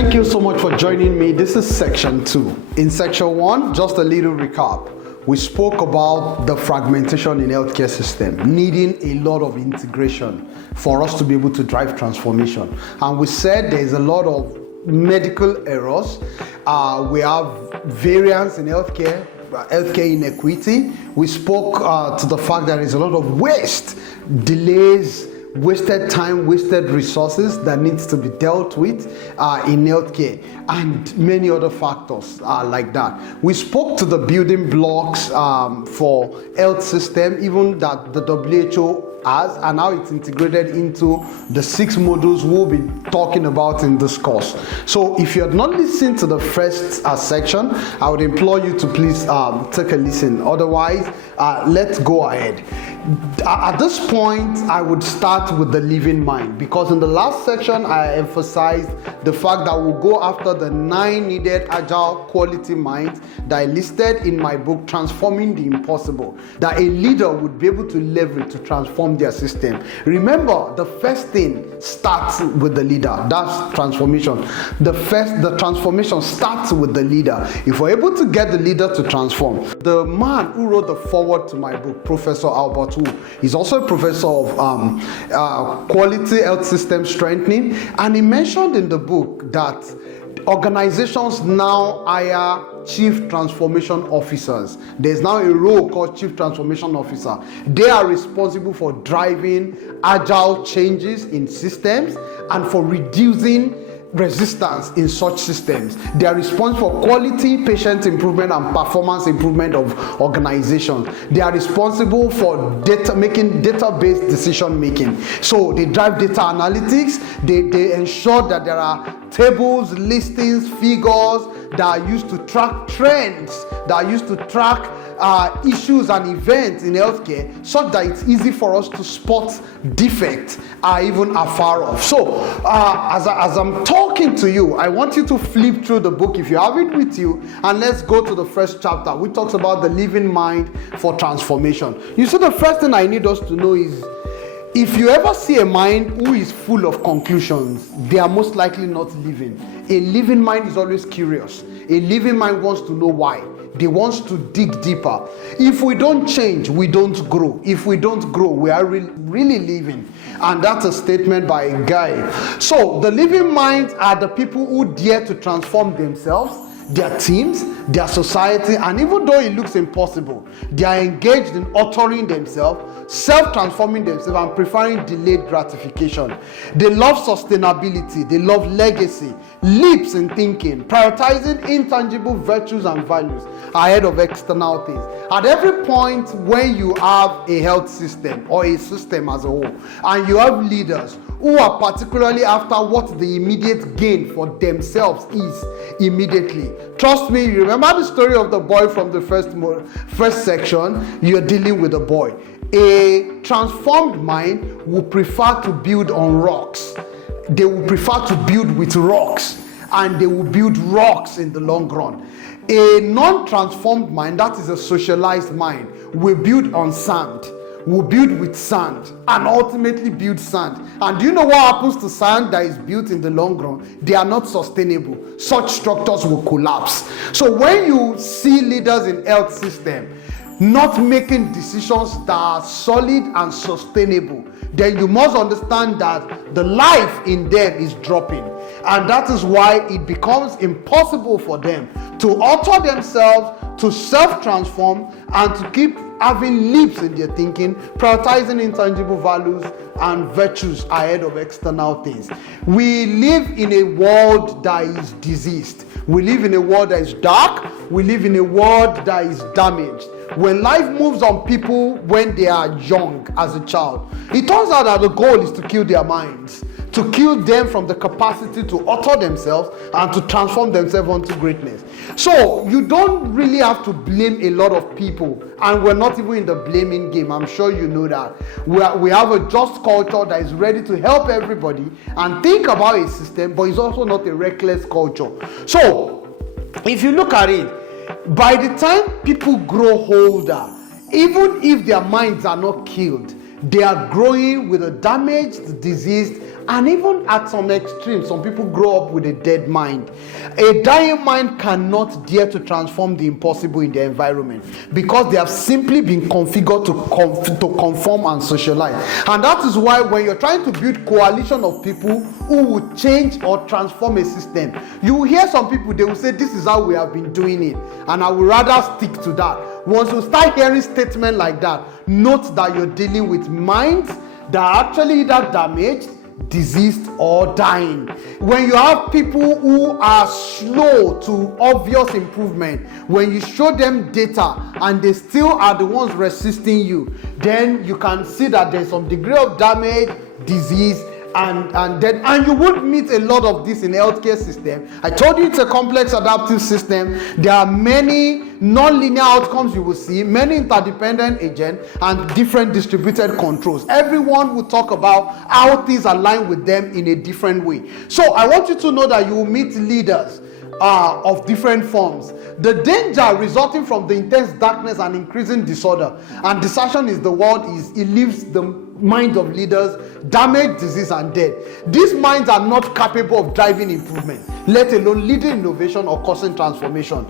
Thank you so much for joining me. This is section 2. In section 1, just a little recap. We spoke about the fragmentation in healthcare system, needing a lot of integration for us to be able to drive transformation. And we said there's a lot of medical errors. We have variance in healthcare inequity. We spoke to the fact that there's a lot of waste, delays, wasted time, wasted resources that needs to be dealt with in healthcare, and many other factors like that. We spoke to the building blocks for health system, even that the WHO has, and how it's integrated into the 6 modules we'll be talking about in this course. So if you have not listened to the first section, I would implore you to please take a listen. Otherwise, let's go ahead. At this point, I would start with the living mind, because in the last section, I emphasized the fact that we'll go after the 9 needed agile quality minds that I listed in my book, Transforming the Impossible, that a leader would be able to leverage to transform their system. Remember, the first thing starts with the leader. That's transformation. The transformation starts with the leader. If we're able to get the leader to transform, the man who wrote the foreword to my book, Professor Albert Wu, is also a professor of quality health system strengthening, and he mentioned in the book that organizations now hire chief transformation officers. There's now a role called chief transformation officer. They are responsible for driving agile changes in systems and for reducing resistance in such systems. They are responsible for quality, patient improvement, and performance improvement of organizations. They are responsible for database decision making. So they drive data analytics. They ensure that there are tables, listings, figures that are used to track trends, that are used to track issues and events in healthcare, such that it's easy for us to spot defects even afar off. So as I'm talking to you, I want you to flip through the book if you have it with you, and let's go to the first chapter, which talks about the living mind for transformation. You see, the first thing I need us to know is, if you ever see a mind who is full of conclusions, they are most likely not living. A living mind is always curious. A living mind wants to know why. They want to dig deeper. If we don't change, we don't grow. If we don't grow, we are really living. And that's a statement by a guy. So the living minds are the people who dare to transform themselves, their teams, their society, and even though it looks impossible, they are engaged in altering themselves, self-transforming themselves, and preferring delayed gratification. They love sustainability, they love legacy, leaps in thinking, prioritizing intangible virtues and values ahead of external things. At every point when you have a health system or a system as a whole, and you have leaders who are particularly after what the immediate gain for themselves is immediately. Trust me, you remember the story of the boy from the first section? You're dealing with a boy. A transformed mind will prefer to build on rocks. They will prefer to build with rocks, and they will build rocks in the long run. A non-transformed mind, that is a socialized mind, will build on sand, will build with sand, and ultimately build sand. And do you know what happens to sand that is built in the long run? They are not sustainable. Such structures will collapse. So when you see leaders in health system not making decisions that are solid and sustainable, then you must understand that the life in them is dropping. And that is why it becomes impossible for them to alter themselves, to self-transform, and to keep having leaps in their thinking, prioritizing intangible values and virtues ahead of external things. We live in a world that is diseased. We live in a world that is dark. We live in a world that is damaged. When life moves on people when they are young as a child, it turns out that the goal is to kill their minds, to kill them from the capacity to alter themselves and to transform themselves into greatness. So you don't really have to blame a lot of people, and we're not even in the blaming game. I'm sure you know that. We have a just culture that is ready to help everybody and think about a system, but it's also not a reckless culture. So if you look at it, by the time people grow older, even if their minds are not killed, They are growing with a damaged, diseased, and even at some extreme, some people grow up with a dead mind. A dying mind cannot dare to transform the impossible in their environment because they have simply been configured to conform and socialize. And that is why when you're trying to build coalition of people who will change or transform a system, you will hear some people, they will say, this is how we have been doing it, and I would rather stick to that. Once you start hearing statements like that, note that you're dealing with minds that are actually either damaged, diseased, or dying. When you have people who are slow to obvious improvement, when you show them data and they still are the ones resisting you, then you can see that there's some degree of damage, disease, and you would meet a lot of this in the healthcare system. I told you it's a complex adaptive system. There are many non-linear outcomes you will see, many interdependent agents, and different distributed controls. Everyone will talk about how things align with them in a different way. So I want you to know that you will meet leaders of different forms. The danger resulting from the intense darkness and increasing disorder and desertion is the word is it leaves the minds of leaders damaged, disease, and dead. These minds are not capable of driving improvement, let alone leading innovation or causing transformation.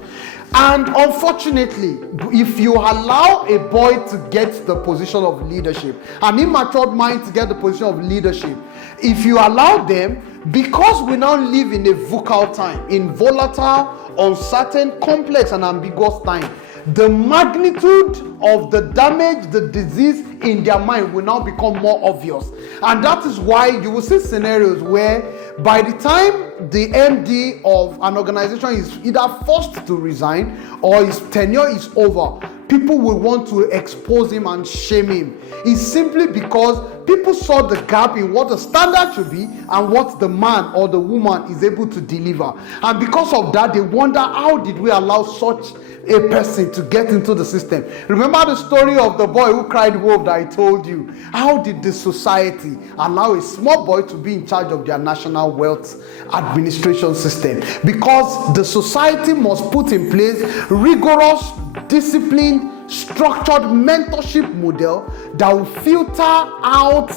And unfortunately, if you allow a boy to get the position of leadership, an immature mind to get the position of leadership, if you allow them, because we now live in a VUCA time, in volatile, uncertain, complex, and ambiguous time, the magnitude of the damage, the disease in their mind will now become more obvious. And that is why you will see scenarios where by the time the MD of an organization is either forced to resign or his tenure is over, people will want to expose him and shame him. It's simply because people saw the gap in what the standard should be and what the man or the woman is able to deliver. And because of that, they wonder, how did we allow such a person to get into the system? Remember the story of the boy who cried wolf that I told you? How did the society allow a small boy to be in charge of their national wealth administration system? Because the society must put in place rigorous, disciplined, structured mentorship model that will filter out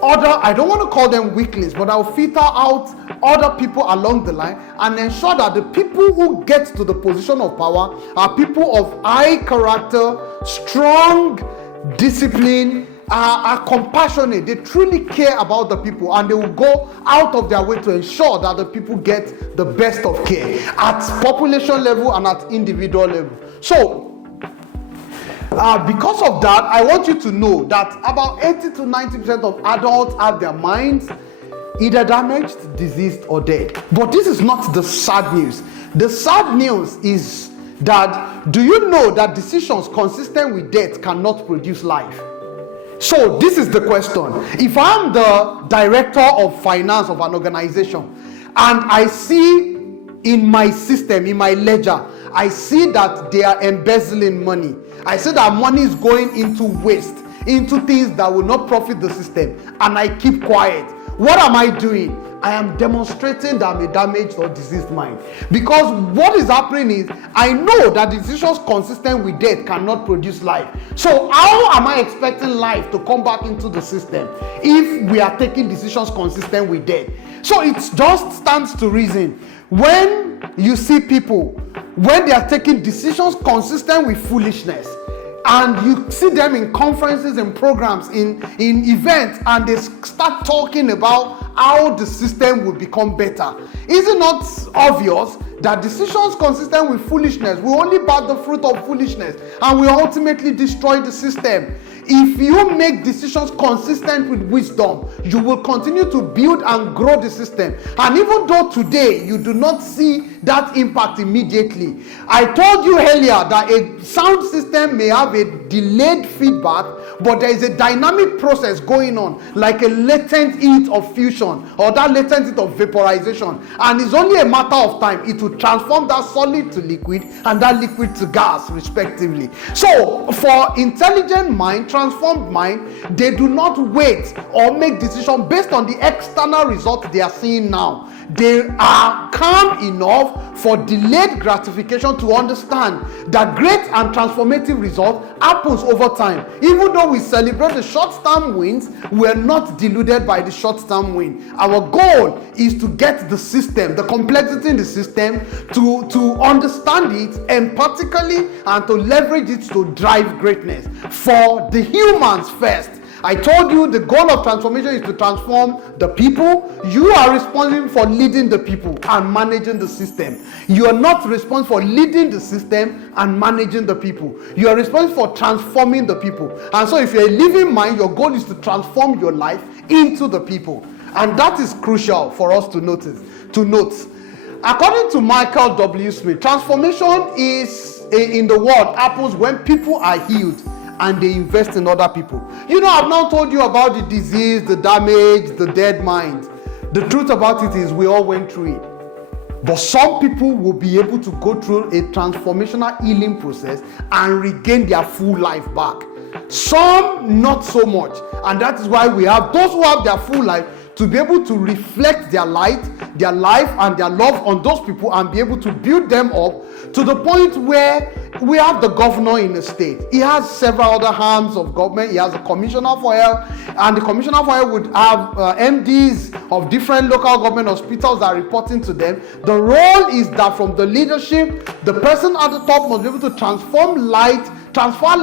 other, I don't want to call them weaklings, but I'll filter out other people along the line and ensure that the people who get to the position of power are people of high character, strong, discipline, are compassionate. They truly care about the people, and they will go out of their way to ensure that the people get the best of care at population level and at individual level. So because of that, I want you to know that about 80 to 90% of adults have their minds either damaged, diseased, or dead. But this is not the sad news. The sad news is that, do you know that decisions consistent with death cannot produce life? So this is the question. If I'm the director of finance of an organization and I see in my system, in my ledger, I see that they are embezzling money, I see that money is going into waste, into things that will not profit the system, and I keep quiet, what am I doing? I am demonstrating that I'm a damaged or diseased mind. Because what is happening is, I know that decisions consistent with death cannot produce life. So how am I expecting life to come back into the system if we are taking decisions consistent with death? So it just stands to reason. When you see people, when they are taking decisions consistent with foolishness, and you see them in conferences and programs, in events, and they start talking about how the system will become better, is it not obvious that decisions consistent with foolishness will only bear the fruit of foolishness and will ultimately destroy the system? If you make decisions consistent with wisdom, you will continue to build and grow the system. And even though today you do not see that impact immediately, I told you earlier that a sound system may have a delayed feedback, but there is a dynamic process going on, like a latent heat of fusion or that latent heat of vaporization. And it's only a matter of time. It will transform that solid to liquid and that liquid to gas, respectively. So for intelligent mind, transformed mind, they do not wait or make decisions based on the external results they are seeing now. they are calm enough for delayed gratification to understand that great and transformative result happens over time. Even though we celebrate the short-term wins, we are not deluded by the short-term win. Our goal is to get the system, the complexity in the system, to understand it empathically and to leverage it to drive greatness for the humans first. I told you the goal of transformation is to transform the people. You are responsible for leading the people and managing the system. You are not responsible for leading the system and managing the people. You are responsible for transforming the people. And so if you're a living mind, your goal is to transform your life into the people. And that is crucial for us to note. According to Michael W. Smith, transformation is, in the world, happens when people are healed and they invest in other people. You know, I've now told you about the disease, the damage, the dead mind. The truth about it is we all went through it. But some people will be able to go through a transformational healing process and regain their full life back. Some not so much. And that is why we have those who have their full life to be able to reflect their light, their life, and their love on those people and be able to build them up to the point where we have the governor in the state. He has several other arms of government. He has a commissioner for health, and the commissioner for health would have MDs of different local government hospitals that are reporting to them. The role is that from the leadership, the person at the top must be able to transfer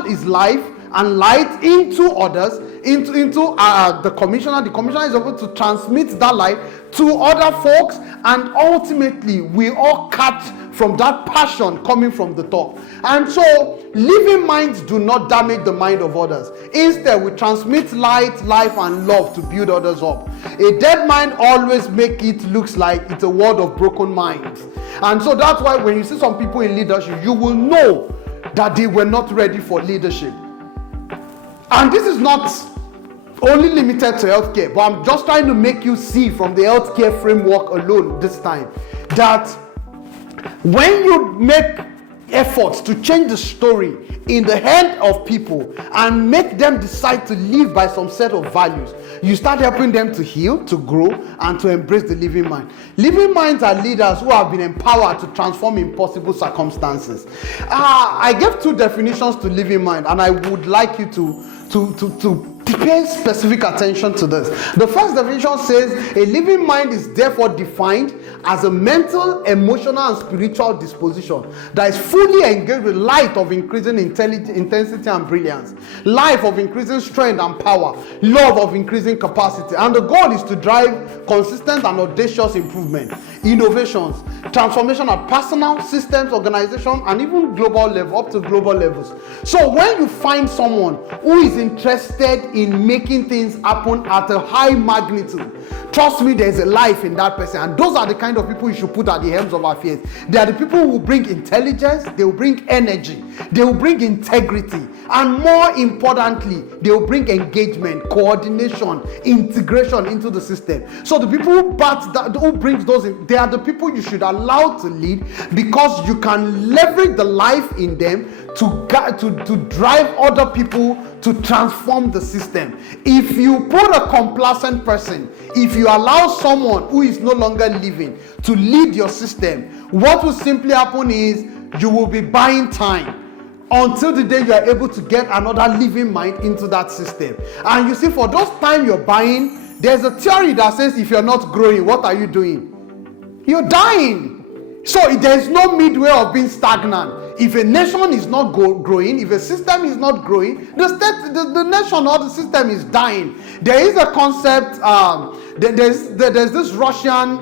his life and light into others, into the commissioner. The commissioner is able to transmit that light to other folks, and ultimately we all catch from that passion coming from the top. And so living minds do not damage the mind of others. Instead, we transmit light, life, and love to build others up. A dead mind always make it looks like it's a world of broken minds. And so that's why when you see some people in leadership, you will know that they were not ready for leadership. And this is not only limited to healthcare, but I'm just trying to make you see from the healthcare framework alone this time that when you make efforts to change the story in the head of people and make them decide to live by some set of values, you start helping them to heal, to grow, and to embrace the living mind. Living minds are leaders who have been empowered to transform impossible circumstances. I gave two definitions to living mind, and I would like you to pay specific attention to this. The first definition says a living mind is therefore defined as a mental, emotional, and spiritual disposition that is fully engaged with light of increasing intensity and brilliance, life of increasing strength and power, love of increasing capacity. And the goal is to drive consistent and audacious improvement, innovations, transformation at personal, systems, organization, and even global level, up to global levels. So when you find someone who is interested in making things happen at a high magnitude, trust me, there's a life in that person. And those are the kind of people you should put at the helms of affairs. They are the people who will bring intelligence, they will bring energy, they will bring integrity, and more importantly, they will bring engagement, coordination, integration into the system. So the people who brings those in, they are the people you should allow to lead, because you can leverage the life in them to drive other people to transform the system. If you put a complacent person, if you allow someone who is no longer living to lead your system, what will simply happen is you will be buying time until the day you are able to get another living mind into that system. And you see, for those time you're buying, there's a theory that says if you're not growing, what are you doing? You're dying. So there's no midway of being stagnant. If a nation is not growing, if a system is not growing, the nation or the system is dying. There is a concept, there's this Russian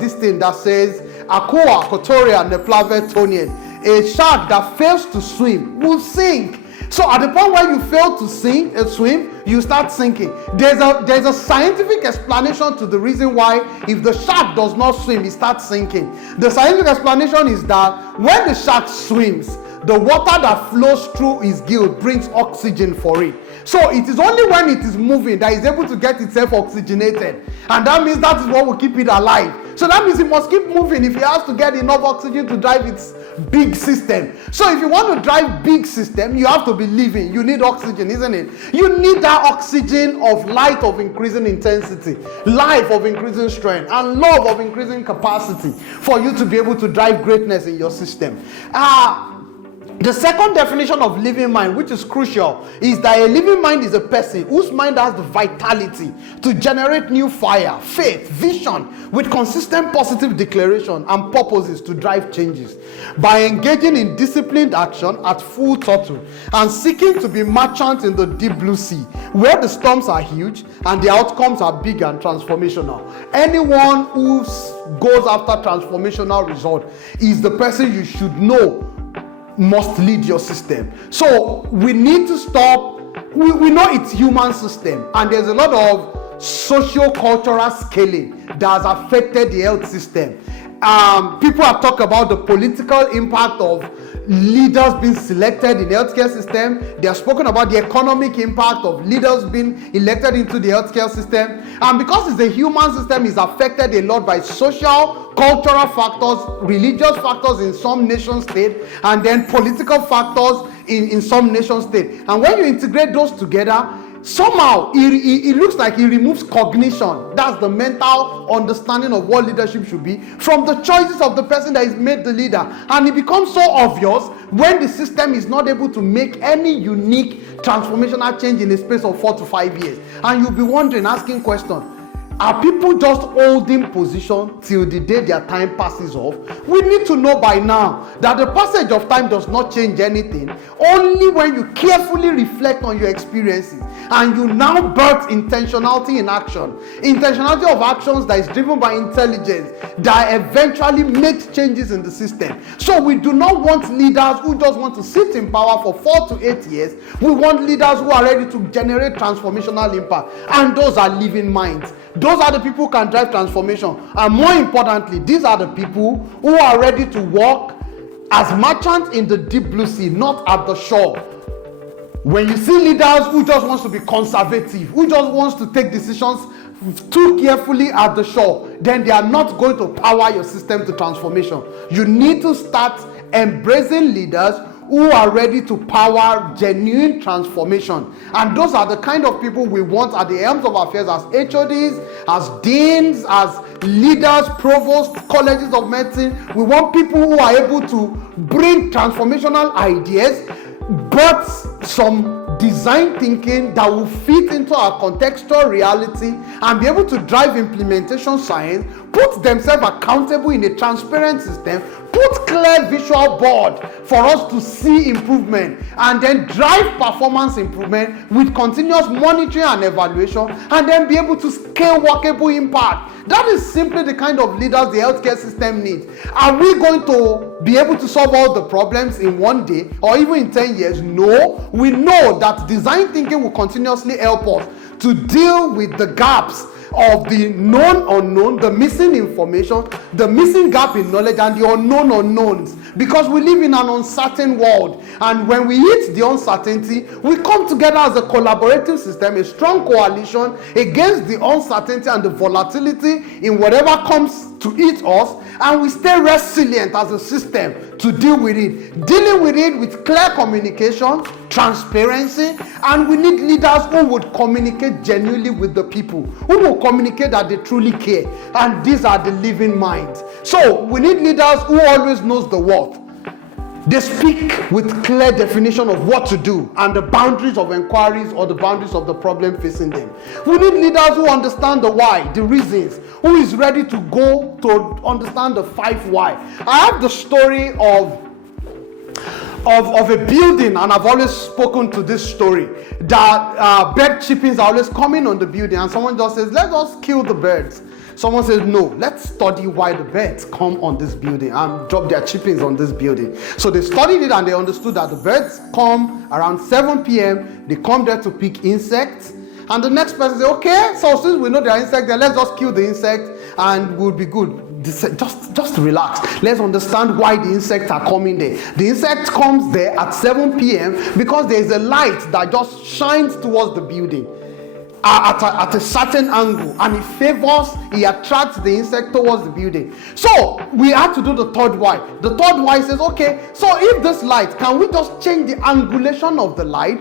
this thing that says Akua Kotoria Neplave Tonian. A shark that fails to swim will sink. So at the point where you fail to swim, you start sinking. There's a scientific explanation to the reason why if the shark does not swim, it starts sinking. The scientific explanation is that when the shark swims, the water that flows through his gill brings oxygen for it. So it is only when it is moving that it's able to get itself oxygenated. And that means that is what will keep it alive. So that means it must keep moving if it has to get enough oxygen to drive its big system. So if you want to drive big system, you have to be living. You need oxygen, isn't it? You need that oxygen of light of increasing intensity, life of increasing strength, and love of increasing capacity for you to be able to drive greatness in your system. The second definition of living mind, which is crucial, is that a living mind is a person whose mind has the vitality to generate new fire, faith, vision, with consistent positive declaration and purposes to drive changes. By engaging in disciplined action at full throttle and seeking to be merchant in the deep blue sea, where the storms are huge and the outcomes are big and transformational. Anyone who goes after transformational result is the person you should know must lead your system. So we need to stop. We know it's human system, and there's a lot of socio-cultural scaling that has affected the health system. People have talked about the political impact of leaders being selected in the healthcare system. They have spoken about the economic impact of leaders being elected into the healthcare system. And because it's a human system, it's affected a lot by social, cultural factors, religious factors in some nation state, and then political factors in some nation state. And when you integrate those together, somehow it looks like it removes cognition. That's the mental understanding of what leadership should be from the choices of the person that is made the leader. And it becomes so obvious when the system is not able to make any unique transformational change in a space of 4 to 5 years. And you'll be wondering, asking questions, are people just holding position till the day their time passes off? We need to know by now that the passage of time does not change anything, only when you carefully reflect on your experiences and you now birth intentionality in action. Intentionality of actions that is driven by intelligence that eventually makes changes in the system. So we do not want leaders who just want to sit in power for 4 to 8 years. We want leaders who are ready to generate transformational impact, and those are living minds. Those are the people who can drive transformation. And more importantly, these are the people who are ready to walk as merchants in the deep blue sea, not at the shore. When you see leaders who just wants to be conservative, who just wants to take decisions too carefully at the shore, then they are not going to power your system to transformation. You need to start embracing leaders who are ready to power genuine transformation. And those are the kind of people we want at the helms of affairs as HODs, as deans, as leaders, provosts, colleges of medicine. We want people who are able to bring transformational ideas, but some design thinking that will fit into our contextual reality and be able to drive implementation science, put themselves accountable in a transparent system, put clear visual board for us to see improvement, and then drive performance improvement with continuous monitoring and evaluation, and then be able to scale workable impact. That is simply the kind of leaders the healthcare system needs. Are we going to be able to solve all the problems in one day or even in 10 years? No. We know that design thinking will continuously help us to deal with the gaps of the known unknown, the missing information, the missing gap in knowledge, and the unknown unknowns. Because we live in an uncertain world, and when we hit the uncertainty, we come together as a collaborative system, a strong coalition against the uncertainty and the volatility in whatever comes to eat us, and we stay resilient as a system to deal with it. Dealing with it with clear communication, transparency, and we need leaders who would communicate genuinely with the people, who will communicate that they truly care, and these are the living minds. So we need leaders who always knows the what. They speak with clear definition of what to do and the boundaries of inquiries or the boundaries of the problem facing them. We need leaders who understand the why, the reasons, who is ready to go to understand the 5 why. I have the story of a building, and I've always spoken to this story, that bird chippings are always coming on the building, and someone just says, let's just kill the birds. Someone says, no, let's study why the birds come on this building and drop their chippings on this building. So they studied it and they understood that the birds come around 7 p.m. They come there to pick insects. And the next person says, okay, so since we know they are insects, then let's just kill the insect and we'll be good. Just relax. Let's understand why the insects are coming there. The insect comes there at 7 p.m. because there is a light that just shines towards the building. at a certain angle, and he attracts the insect towards the building. So we had to do the third why. The third why says, okay, so if this light, can we just change the angulation of the light?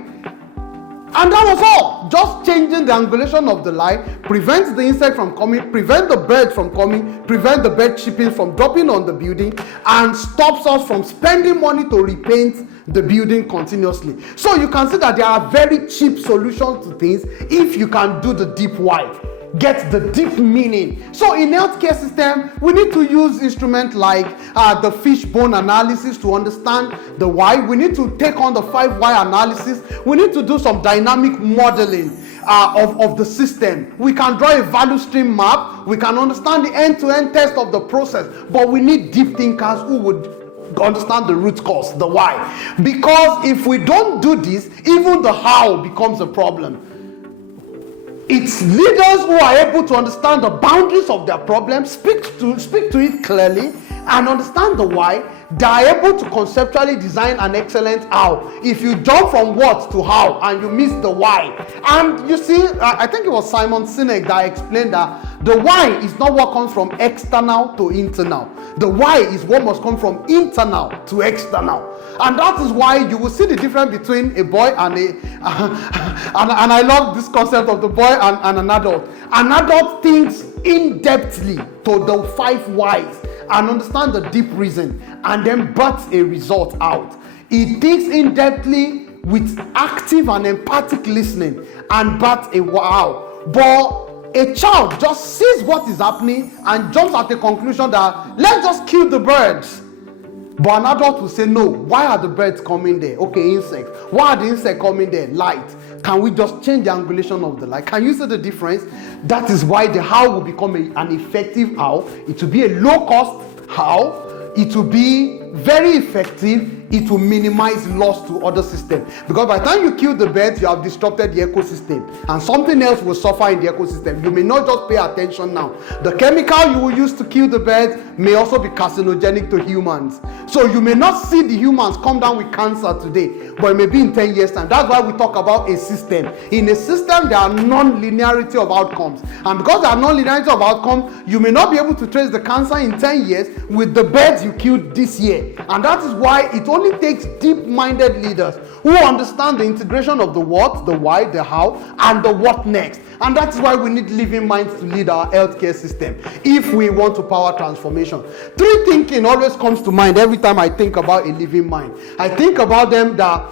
And that was all. Just changing the angulation of the light prevents the insect from coming, prevent the bird from coming, prevent the bird chipping from dropping on the building, and stops us from spending money to repaint the building continuously. So you can see that there are very cheap solutions to things if you can do the deep why. Get the deep meaning. So in healthcare system, we need to use instruments like the fishbone analysis to understand the why. We need to take on the 5 why analysis. We need to do some dynamic modeling of the system. We can draw a value stream map. We can understand the end-to-end test of the process. But we need deep thinkers who would understand the root cause, the why. Because if we don't do this, even the how becomes a problem. It's leaders who are able to understand the boundaries of their problem, speak to it clearly, and understand the why. They are able to conceptually design an excellent how. If you jump from what to how and you miss the why. And you see, I think it was Simon Sinek that explained that the why is not what comes from external to internal. The why is what must come from internal to external. And that is why you will see the difference between a boy and and I love this concept of the boy and an adult. An adult thinks in-depthly to the 5 whys and understand the deep reason, and then births a result out. He thinks in-depthly with active and empathic listening and births a wow. But a child just sees what is happening and jumps at the conclusion that let's just kill the birds. But an adult will say, no, why are the birds coming there? Okay, insects. Why are the insects coming there? Light. Can we just change the angulation of the light? Can you see the difference? That is why the how will become an effective how. It will be a low cost how. It will be very effective. It will minimize loss to other systems. Because by the time you kill the birds, you have disrupted the ecosystem. And something else will suffer in the ecosystem. You may not just pay attention now. The chemical you will use to kill the birds may also be carcinogenic to humans. So you may not see the humans come down with cancer today, but it may be in 10 years' time. That's why we talk about a system. In a system, there are non-linearity of outcomes. And because there are non-linearity of outcomes, you may not be able to trace the cancer in 10 years with the birds you killed this year. And that is why it only takes deep-minded leaders who understand the integration of the what, the why, the how, and the what next. And that's why we need living minds to lead our healthcare system if we want to power transformation. 3 thinking always comes to mind every time I think about a living mind. I think about them that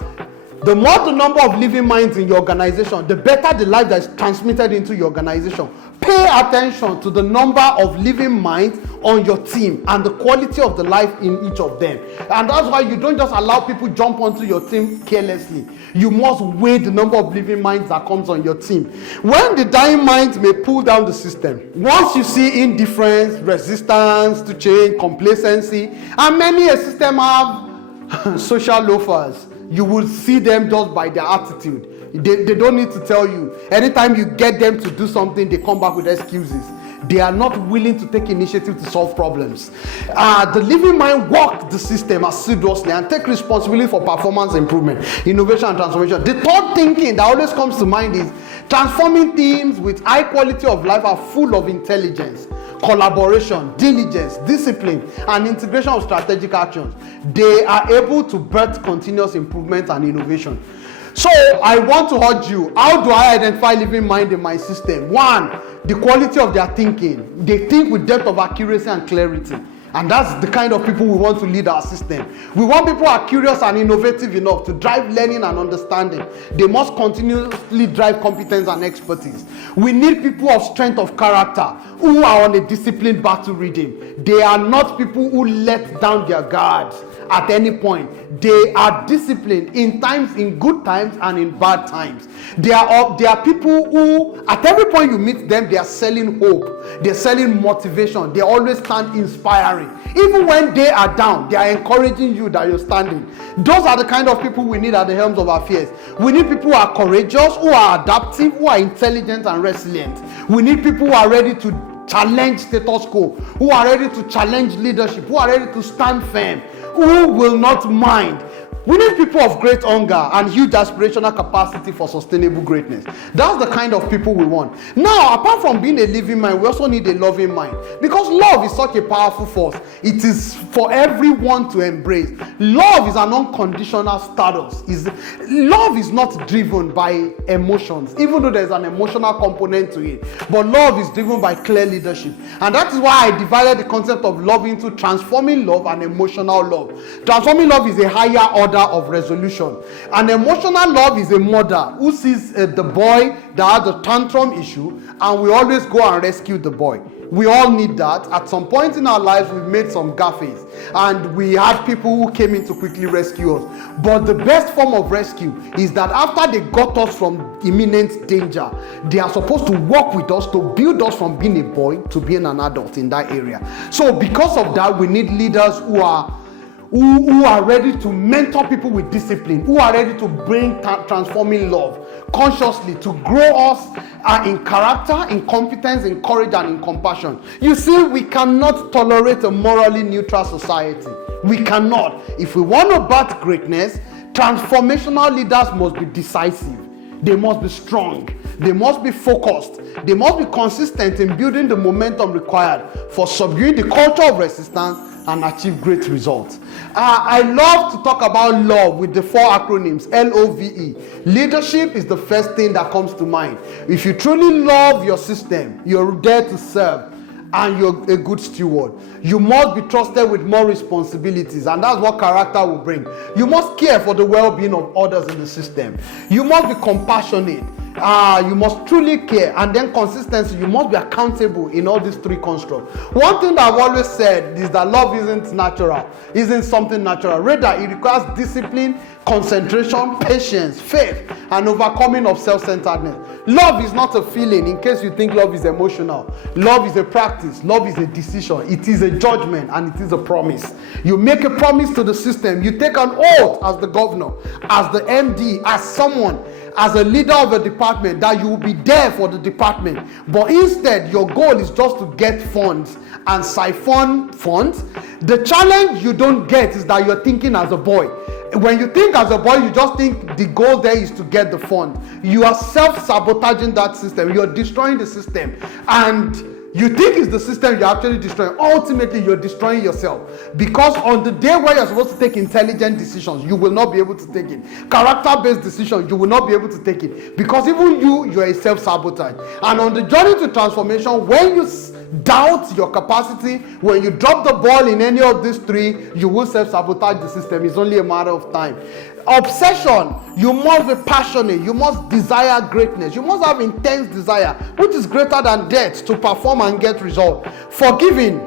the more the number of living minds in your organization, the better the life that is transmitted into your organization. Pay attention to the number of living minds on your team and the quality of the life in each of them. And that's why you don't just allow people jump onto your team carelessly. You must weigh the number of living minds that comes on your team. When the dying minds may pull down the system, once you see indifference, resistance to change, complacency, and many a system have social loafers, you will see them just by their attitude. They don't need to tell you. Anytime you get them to do something, they come back with excuses. They are not willing to take initiative to solve problems. The living mind work the system assiduously and take responsibility for performance improvement, innovation, and transformation. The third thinking that always comes to mind is transforming teams with high quality of life are full of intelligence, collaboration, diligence, discipline, and integration of strategic actions. They are able to birth continuous improvement and innovation. So I want to urge you, how do I identify living mind in my system? 1, the quality of their thinking. They think with depth of accuracy and clarity. And that's the kind of people we want to lead our system. We want people who are curious and innovative enough to drive learning and understanding. They must continuously drive competence and expertise. We need people of strength of character who are on a disciplined battle rhythm. They are not people who let down their guards at any point. They are disciplined in times, in good times and in bad times. They are people who, at every point you meet them, they are selling hope. They're selling motivation. They always stand inspiring. Even when they are down, they are encouraging you that you're standing. Those are the kind of people we need at the helms of our affairs. We need people who are courageous, who are adaptive, who are intelligent and resilient. We need people who are ready to challenge status quo, who are ready to challenge leadership, who are ready to stand firm, who will not mind We need people of great hunger and huge aspirational capacity for sustainable greatness. That's the kind of people we want. Now, apart from being a living mind, we also need a loving mind. Because love is such a powerful force. It is for everyone to embrace. Love is an unconditional status. Love is not driven by emotions, even though there's an emotional component to it. But love is driven by clear leadership. And that is why I divided the concept of love into transforming love and emotional love. Transforming love is a higher order of resolution. An emotional love is a mother who sees the boy that has a tantrum issue, and we always go and rescue the boy. We all need that. At some point in our lives, we've made some gaffes, and we had people who came in to quickly rescue us. But the best form of rescue is that after they got us from imminent danger, they are supposed to work with us to build us from being a boy to being an adult in that area. So because of that, we need leaders who are ready to mentor people with discipline, who are ready to bring transforming love consciously, to grow us in character, in competence, in courage, and in compassion. You see, we cannot tolerate a morally neutral society. We cannot. If we want to birth greatness, transformational leaders must be decisive. They must be strong. They must be focused. They must be consistent in building the momentum required for subduing the culture of resistance and achieve great results. I love to talk about love with the 4 acronyms, LOVE. Leadership is the first thing that comes to mind. If you truly love your system, you're there to serve, and you're a good steward. You must be trusted with more responsibilities, and that's what character will bring. You must care for the well-being of others in the system. You must be compassionate. You must truly care, and then consistency. You must be accountable in all these 3 constructs. One thing that I've always said is that love isn't natural, isn't something natural. Rather, it requires discipline, concentration, patience, faith, and overcoming of self-centeredness. Love is not a feeling, in case you think love is emotional. Love is a practice. Love is a decision. It is a judgment, and it is a promise. You make a promise to the system. You take an oath as the governor, as the MD, as someone, as a leader of a department, that you will be there for the department. But instead, your goal is just to get funds and siphon funds. The challenge you don't get is that you're thinking as a boy. When you think as a boy, you just think the goal there is to get the fund. You are self-sabotaging that system. You're destroying the system. And you think it's the system you're actually destroying. Ultimately, you're destroying yourself. Because on the day where you're supposed to take intelligent decisions, you will not be able to take it. Character-based decisions, you will not be able to take it. Because even you're a self-sabotage. And on the journey to transformation, when you doubt your capacity, when you drop the ball in any of these 3, you will self-sabotage the system. It's only a matter of time. Obsession, you must be passionate. You must desire greatness. You must have intense desire, which is greater than death, to perform and get results. Forgiving,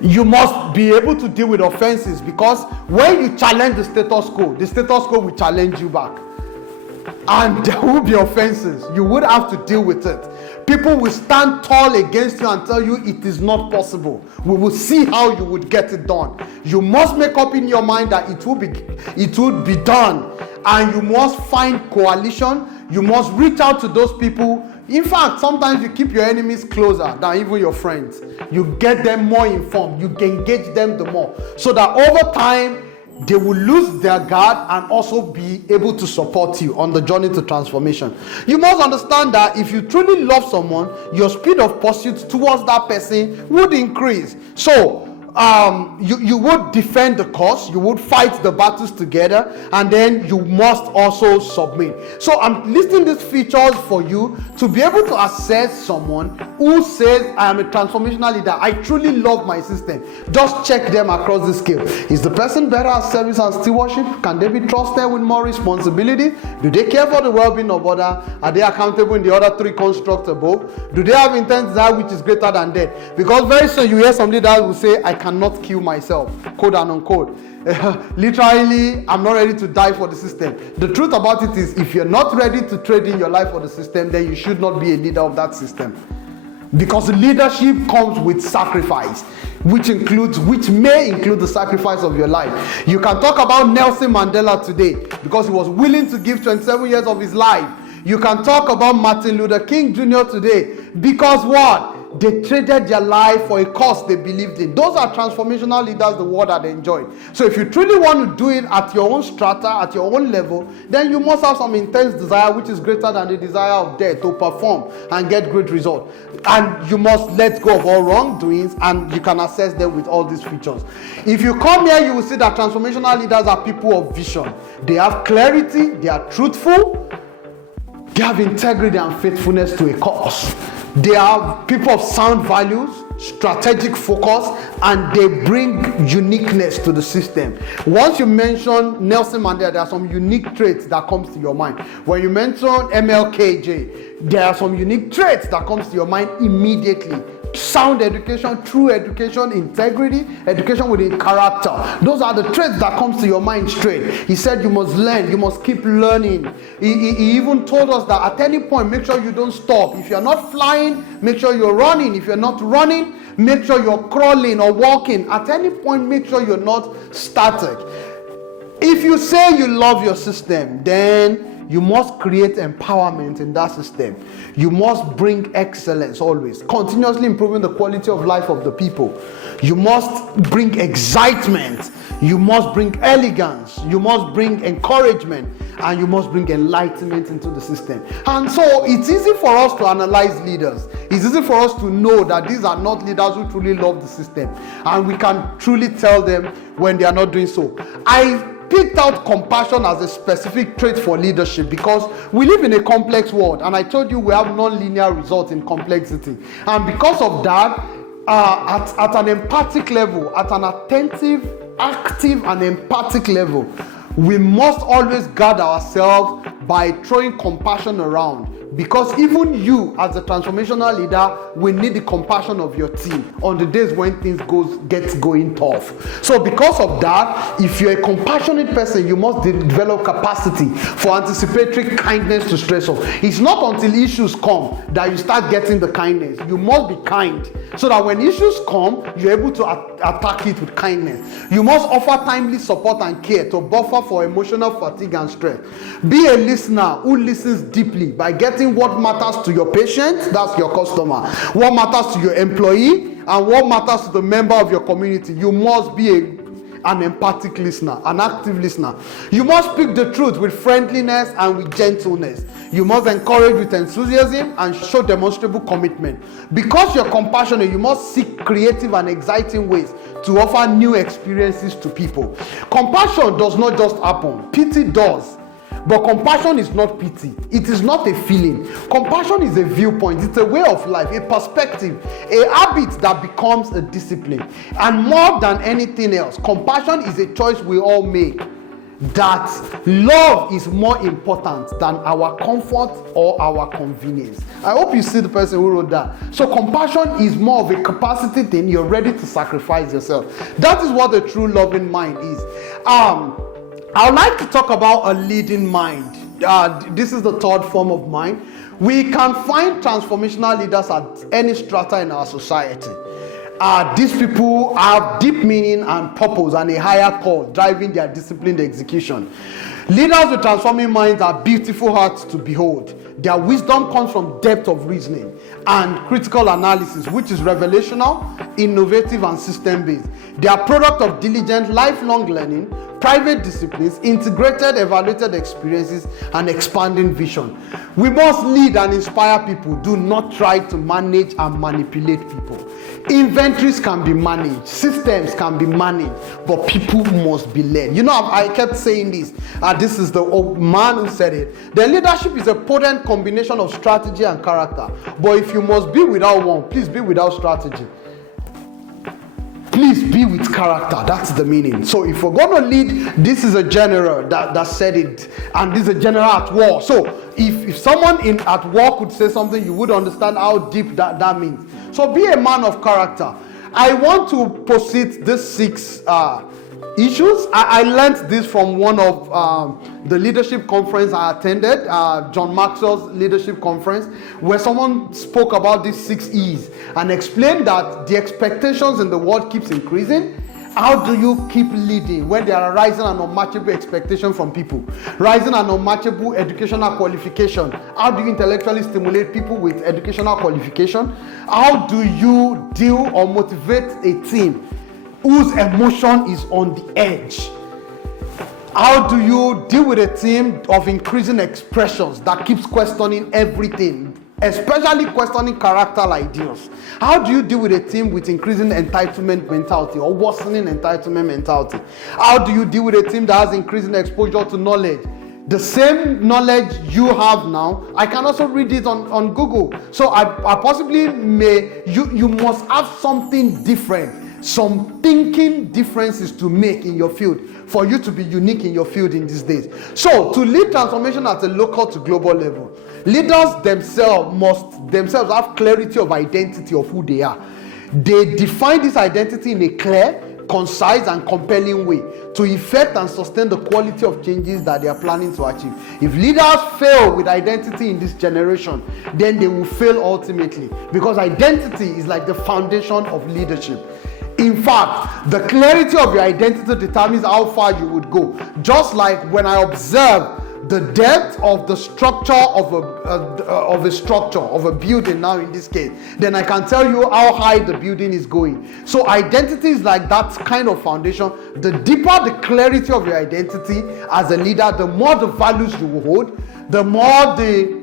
you must be able to deal with offenses, because when you challenge the status quo will challenge you back. And there will be offenses. You would have to deal with it. People will stand tall against you and tell you it is not possible. We will see how you would get it done. You must make up in your mind that it would be done. And you must find coalition. You must reach out to those people. In fact, sometimes you keep your enemies closer than even your friends. You get them more informed. You engage them the more. So that over time, they will lose their guard and also be able to support you on the journey to transformation. You must understand that if you truly love someone, your speed of pursuit towards that person would increase. So you would defend the cause, you would fight the battles together, and then you must also submit. So I'm listing these features for you to be able to assess someone who says, I am a transformational leader, I truly love my system. Just check them across the scale. Is the person better at service and stewardship? Can they be trusted with more responsibility? Do they care for the well-being of others? Are they accountable in the other 3 constructs above? Do they have intense desire which is greater than death? Because very soon you hear some leaders who say, I cannot kill myself, quote and unquote. Literally, I'm not ready to die for the system. The truth about it is, if you're not ready to trade in your life for the system, then you should not be a leader of that system. Because leadership comes with sacrifice, which may include the sacrifice of your life. You can talk about Nelson Mandela today because he was willing to give 27 years of his life. You can talk about Martin Luther King Jr. today because what? they traded their life for a cause they believed in. Those are transformational leaders the world had enjoyed. So if you truly want to do it at your own strata, at your own level, then you must have some intense desire which is greater than the desire of death to perform and get great results. And you must let go of all wrongdoings, and you can assess them with all these features. If you come here, you will see that transformational leaders are people of vision. They have clarity, they are truthful, they have integrity and faithfulness to a cause. They are people of sound values, strategic focus, and they bring uniqueness to the system. Once you mention Nelson Mandela, there are some unique traits that comes to your mind. When you mention MLKJ, there are some unique traits that comes to your mind immediately. Sound education, true education, integrity, education within character. Those are the traits that comes to your mind straight. He said you must learn, you must keep learning. He even told us that at any point, make sure you don't stop. If you're not flying, make sure you're running. If you're not running, make sure you're crawling or walking. At any point, make sure you're not static. If you say you love your system, then you must create empowerment in that system. You must bring excellence always, continuously improving the quality of life of the people. You must bring excitement. You must bring elegance. You must bring encouragement. And you must bring enlightenment into the system. And so it's easy for us to analyze leaders. It's easy for us to know that these are not leaders who truly love the system. And we can truly tell them when they are not doing so. I picked out compassion as a specific trait for leadership because we live in a complex world, and I told you we have non-linear results in complexity. And because of that, at an empathic level, at an attentive, active and empathic level, we must always guard ourselves by throwing compassion around, because even you as a transformational leader will need the compassion of your team on the days when things gets going tough. So because of that, if you're a compassionate person, you must develop capacity for anticipatory kindness to stressors. It's not until issues come that you start getting the kindness. You must be kind so that when issues come, you're able to attack it with kindness. You must offer timely support and care to buffer for emotional fatigue and stress. Be a listener who listens deeply by getting what matters to your patient, that's your customer, what matters to your employee, and what matters to the member of your community. You must be an empathic listener, an active listener. You must speak the truth with friendliness and with gentleness. You must encourage with enthusiasm and show demonstrable commitment. Because you're compassionate, you must seek creative and exciting ways to offer new experiences to people. Compassion does not just happen, pity does. But compassion is not pity. It is not a feeling. Compassion is a viewpoint. It's a way of life, a perspective, a habit that becomes a discipline. And more than anything else, compassion is a choice we all make. That love is more important than our comfort or our convenience. I hope you see the person who wrote that. So compassion is more of a capacity thing. You're ready to sacrifice yourself. That is what a true loving mind is. I would like to talk about a leading mind. This is the third form of mind. We can find transformational leaders at any strata in our society. These people have deep meaning and purpose and a higher cause driving their disciplined execution. Leaders with transforming minds are beautiful hearts to behold. Their wisdom comes from depth of reasoning and critical analysis, which is revelational, innovative, and system-based. They are product of diligent, lifelong learning, private disciplines, integrated, evaluated experiences, and expanding vision. We must lead and inspire people. Do not try to manage and manipulate people. Inventories can be managed, systems can be managed, but people must be led. You know, I kept saying this. This is the old man who said it. The leadership is a potent combination of strategy and character. But if you must be without one, please be without strategy. Please be with character. That's the meaning. So if we're going to lead, this is a general that said it, and this is a general at war. So if someone at war could say something, you would understand how deep that means. So be a man of character. I want to posit these 6 issues. I learned this from one of the leadership conference I attended, John Maxwell's leadership conference, where someone spoke about these 6 E's and explained that the expectations in the world keeps increasing, How do you keep leading when there are rising and unmatchable expectations from people? Rising and unmatchable educational qualification. How do you intellectually stimulate people with educational qualification? How do you deal or motivate a team whose emotion is on the edge? How do you deal with a team of increasing expressions that keeps questioning everything, especially questioning character ideals? How do you deal with a team with increasing entitlement mentality or worsening entitlement mentality? How do you deal with a team that has increasing exposure to knowledge? The same knowledge you have now, I can also read it on Google. So I possibly you must have something different, some thinking differences to make in your field for you to be unique in your field in these days. So to lead transformation at a local to global level, leaders themselves must have clarity of identity of who they are. They define this identity in a clear, concise, and compelling way to effect and sustain the quality of changes that they are planning to achieve. If leaders fail with identity in this generation, then they will fail ultimately, because identity is like the foundation of leadership. In fact, the clarity of your identity determines how far you would go. Just like when I observe the depth of the structure of a building now in this case, then I can tell you how high the building is going. So identity is like that kind of foundation. The deeper the clarity of your identity as a leader, the more the values you will hold, the more the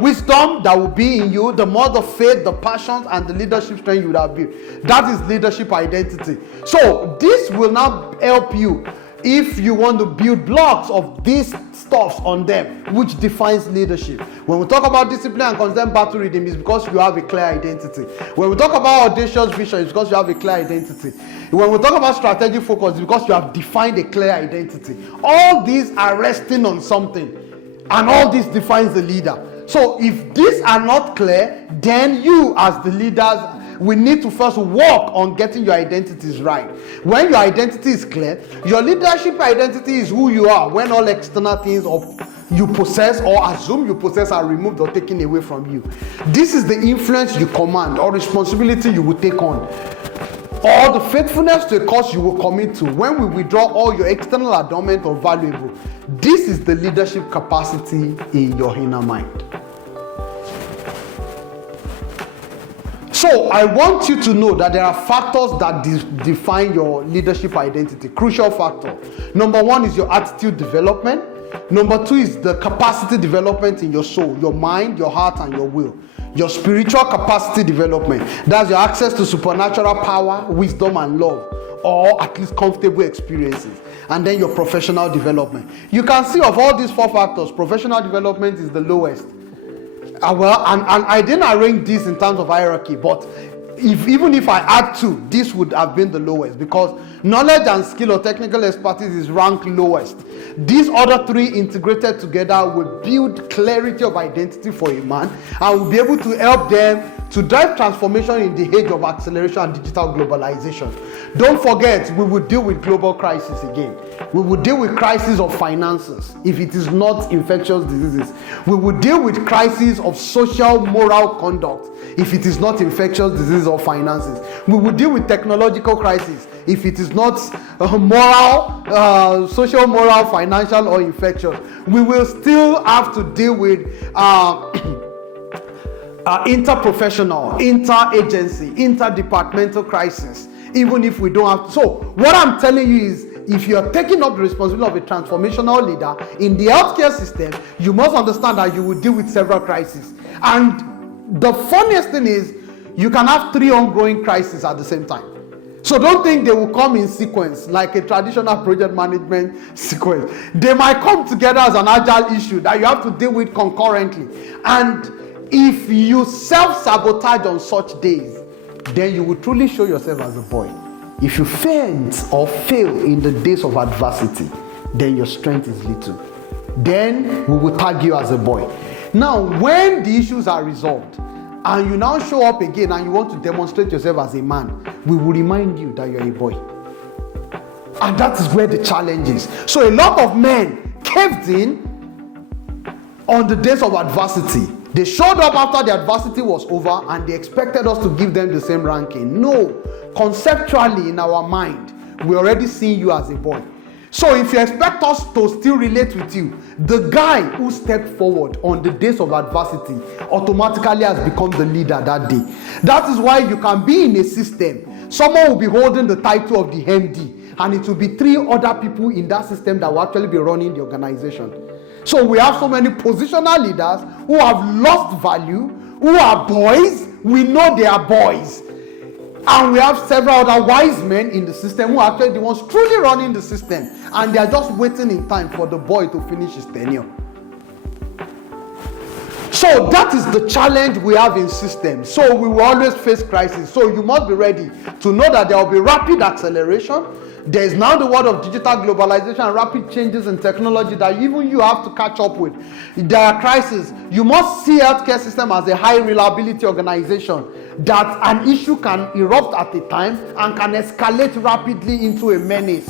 wisdom that will be in you, the more the faith, the passions, and the leadership strength you would have built. That is leadership identity. So this will now help you if you want to build blocks of these stuffs on them, which defines leadership. When we talk about discipline and constant battle rhythm, it's because you have a clear identity. When we talk about audacious vision, it's because you have a clear identity. When we talk about strategic focus, it's because you have defined a clear identity. All these are resting on something, and all this defines the leader. So if these are not clear, then you as the leaders, we need to first work on getting your identities right. When your identity is clear, your leadership identity is who you are when all external things you possess or assume you possess are removed or taken away from you. This is the influence you command or responsibility you will take on, or the faithfulness to a cause you will commit to when we withdraw all your external adornment or valuable. This is the leadership capacity in your inner mind. So I want you to know that there are factors that define your leadership identity. Crucial factor. Number one is your attitude development. Number two is the capacity development in your soul, your mind, your heart, and your will. Your spiritual capacity development. That's your access to supernatural power, wisdom, and love, or at least comfortable experiences. And then your professional development. You can see of all these four factors, professional development is the lowest. And I didn't arrange this in terms of hierarchy, but even if I add two, this would have been the lowest, because knowledge and skill or technical expertise is ranked lowest. These other three integrated together will build clarity of identity for a man and will be able to help them to drive transformation in the age of acceleration and digital globalization. Don't forget, we will deal with global crisis again. We will deal with crisis of finances if it is not infectious diseases. We will deal with crisis of social moral conduct if it is not infectious disease or finances. We will deal with technological crisis if it is not moral, social moral, financial, or infectious. We will still have to deal with interprofessional, interagency, interdepartmental crisis, even if we don't have to. So what I'm telling you is, if you're taking up the responsibility of a transformational leader in the healthcare system, you must understand that you will deal with several crises. And the funniest thing is, you can have three ongoing crises at the same time. So don't think they will come in sequence like a traditional project management sequence. They might come together as an agile issue that you have to deal with concurrently. And if you self-sabotage on such days, then you will truly show yourself as a boy. If you faint or fail in the days of adversity, then your strength is little. Then we will tag you as a boy. Now, when the issues are resolved, and you now show up again and you want to demonstrate yourself as a man, we will remind you that you're a boy. And that is where the challenge is. So a lot of men caved in on the days of adversity They showed up after the adversity was over and they expected us to give them the same ranking. No, conceptually in our mind, we already see you as a boy. So if you expect us to still relate with you, the guy who stepped forward on the days of adversity automatically has become the leader that day. That is why you can be in a system. Someone will be holding the title of the MD, and it will be 3 other people in that system that will actually be running the organization. So we have so many positional leaders who have lost value, who are boys. We know they are boys. And we have several other wise men in the system who are actually the ones truly running the system. And they are just waiting in time for the boy to finish his tenure. So that is the challenge we have in systems. So we will always face crisis. So you must be ready to know that there will be rapid acceleration. There is now the world of digital globalization and rapid changes in technology that even you have to catch up with. There are crises. You must see healthcare system as a high reliability organization, that an issue can erupt at a time and can escalate rapidly into a menace.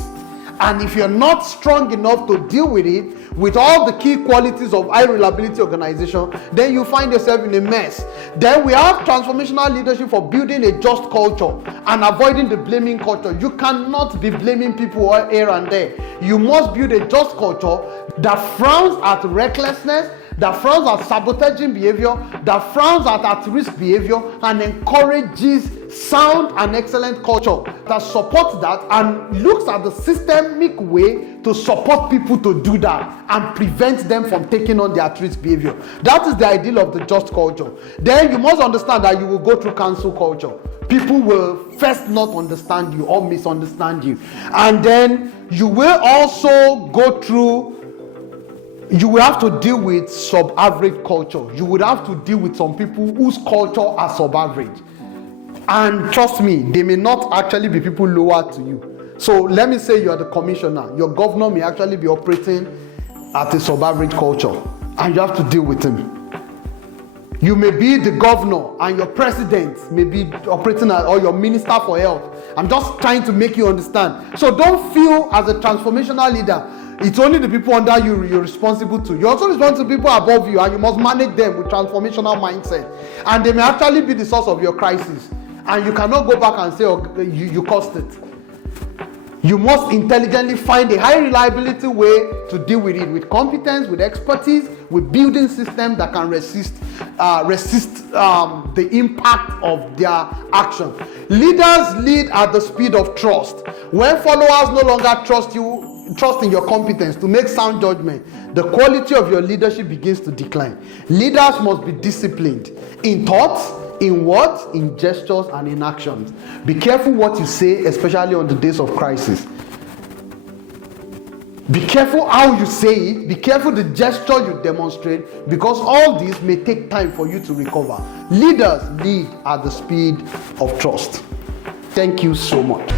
And if you're not strong enough to deal with it, with all the key qualities of high reliability organization, then you find yourself in a mess. Then we have transformational leadership for building a just culture and avoiding the blaming culture. You cannot be blaming people here and there. You must build a just culture that frowns at recklessness, that frowns at sabotaging behavior, that frowns at risk behavior, and encourages sound and excellent culture that supports that and looks at the systemic way to support people to do that and prevent them from taking on their at-risk behavior. That is the ideal of the just culture. Then you must understand that you will go through cancel culture. People will first not understand you or misunderstand you. And then you will also go through, you will have to deal with sub-average culture. You would have to deal with some people whose culture are sub-average. And trust me, they may not actually be people lower to you. So let me say you are the commissioner. Your governor may actually be operating at a sub-average culture, and you have to deal with him. You may be the governor and your president may be operating at, or your minister for health. I'm just trying to make you understand. So don't feel as a transformational leader it's only the people under you you're responsible to. You're also responsible to people above you, and you must manage them with transformational mindset. And they may actually be the source of your crisis. And you cannot go back and say, oh, you caused it. You must intelligently find a high reliability way to deal with it, with competence, with expertise, with building systems that can resist the impact of their action. Leaders lead at the speed of trust. When followers no longer trust in your competence to make sound judgment, the quality of your leadership begins to decline. Leaders must be disciplined in thoughts, in words, in gestures, and in actions. Be careful what you say, especially on the days of crisis. Be careful how you say it. Be careful the gesture you demonstrate, because all this may take time for you to recover. Leaders lead at the speed of trust. Thank you so much.